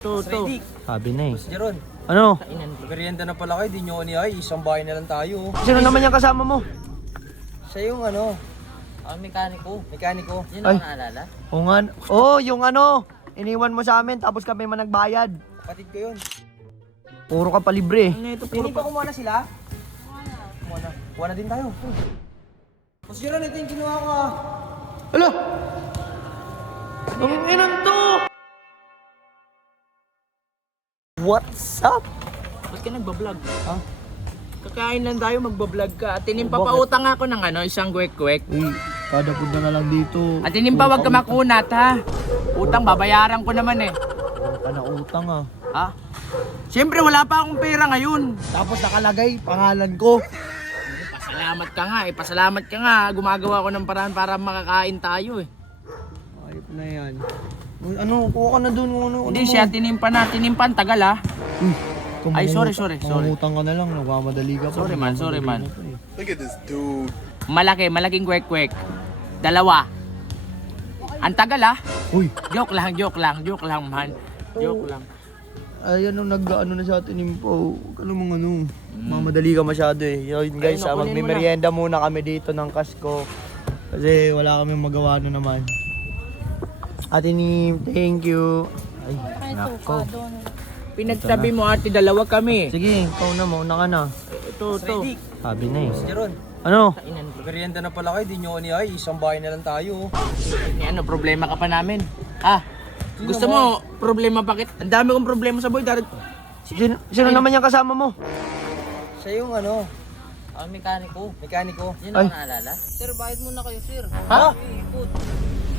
To. Sabi na eh. Jeron, Ano? merienda na pala kayo, di nyo ni ay, isang bahay na lang tayo. Sino naman yung kasama mo? Siya yung ano, Mekaniko. mekaniko. Yun Ay. ang naalala? O nga, oh, yung ano, iniwan mo sa amin tapos kami man nagbayad. Kapatid ko yun. Puro ka palibre. Hindi pa kumuha na sila? Kumuha na. Kuha na din tayo. Mas Jeron, ito yung kinuha ko ah. Ala! Ang inan to! What's up? Ba't ka nagbablog? Ha? Kakain lang tayo, magbablog ka. At tinimpapautang ako ng isang kwek-kwek. Uy, kada punta na lang dito. At tinimpa, wag ka makunat ha. Utang, babayaran ko naman eh. Ka na utang ah. Ha? Siyempre wala pa akong pera ngayon. Tapos nakalagay, pangalan ko. Pasalamat ka nga eh, pasalamat ka nga. Gumagawa ko ng paraan para makakain tayo eh. Ayop na yan. Uy, ano, kuha ka na dun. Hindi siya, tinimpan, tagal ha. Ay, sorry. Mangutang ka na lang, nagmamadali ka pa. Sorry man. Look at this dude. Malaking kwek-kwek. Dalawa. Ang tagal ha. Uy, Joke lang man. Joke lang. ayan ang nag-ano na sa atin impo. Huwag ka namang ano. Mamadali ka masyado eh. Yun guys, Ayun, kunin mo magmimerienda muna kami dito ng Costco. Kasi wala kami magawa na naman. Ate Nim, thank you. Ay, nako. Pinagsabi mo ate, dalawa kami. Sige, ikaw na, mauna ka na. Ito. Sabi na eh. Mas Jeron, Ano? merienda na pala kayo, di nyo ni ay, isang bahay na lang tayo. Ano, problema ka pa namin? Ah, gusto mo, problema bakit? Ang dami kong problema sa boy. Sino naman yung kasama mo? Siya yung ano, Mekaniko. mekaniko. Yun Ay. ang naalala? Sir, bayad muna kayo, sir. Ha? Ikot.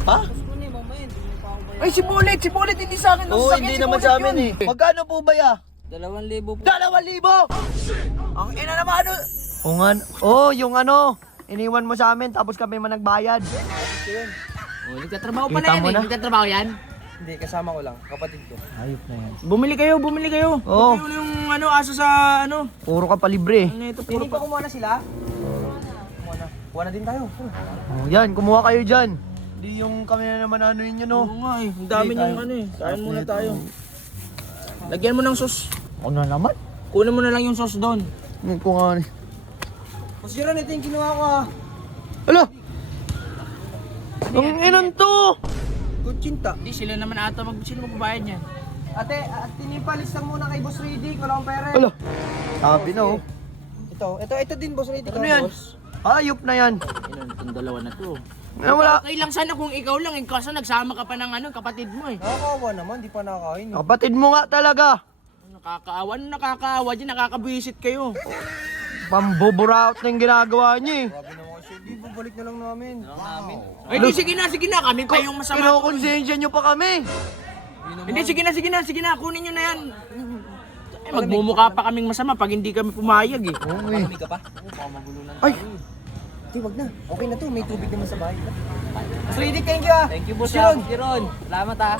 Ha? Tapos ko na eh, mamaya, hindi mo pa ako bayad. Ay, si Bullet, hindi sa akin. Oo, hindi naman sa amin eh. Magkano po ba ya? 2,000 po. 2,000! Ang ina naman ano? O nga, yung ano, iniwan mo sa amin tapos kami man nagbayad. Oh, nagtatrabaho pa Kita na yan mo eh. na? Nagtatrabaho yan. Hindi, kasama ko lang, kapatid ko. Ayop na yan. Bumili kayo. Oo. Bumili yung aso sa ano. Puro ka palibre. Ano ito, Hindi pa kumuha na sila? Kumuha na. Kuha na din tayo. Oh, yan, kumuha kayo dyan. Hindi yung kami na naman ano yun yun, oh. Oo nga eh. Ang dami Hindi, niyong ano eh. Kain muna tayo. Lagyan mo ng sauce. Ako na naman. Kunin mo na lang yung sauce doon. Kung nga ni. Mas Jeron, ito yung kinuha ko ah. Ala! Ang inan to! Kutsinta. Hindi, sila naman ata sino magbabayad niyan? Ate, tinimpalis lang muna kay Boss Riddick, wala akong pera. Ala! Sabi na, oh. Ito din Boss Riddick. Ano yan? Ayop na yan. Itong dalawa na to. Wala. Okay lang sana kung ikaw lang, eh, kaso nagsama ka pa ng kapatid mo eh. Nakakawa naman, di pa nakakain. Kapatid mo nga talaga. Nakakaawa dyan, nakakabisit kayo. Pambuburaot na yung ginagawa niyo eh. Grabe naman kasi, di babalik na lang namin. Ay, di, sige na, kami pa yung masama. Kinokonsensya nyo pa kami. Hindi, sige na, kunin nyo na yan. Ay, magmumukha pa kaming masama pag hindi kami pumayag eh. Okay. Malamig ka pa? Ay! Di, wag na. Okay na to, may tubig naman sa bahay. Boss Riddick, thank you ah. Thank you, boss. Jeron. Jeron. Salamat ha.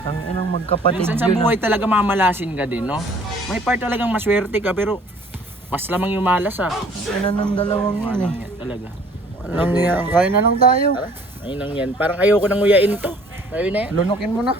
Ang inang magkapatid Minsan sa yun. buhay talaga mamalasin ka din, no? May part talagang maswerte ka pero pas lamang yung malas ah. Ang ng dalawang yun eh. Yan talaga. Walang yan. Kain na lang tayo. Ayun lang yan. Parang ayoko nang nguyain to. Sabi na yan. Lunukin mo na.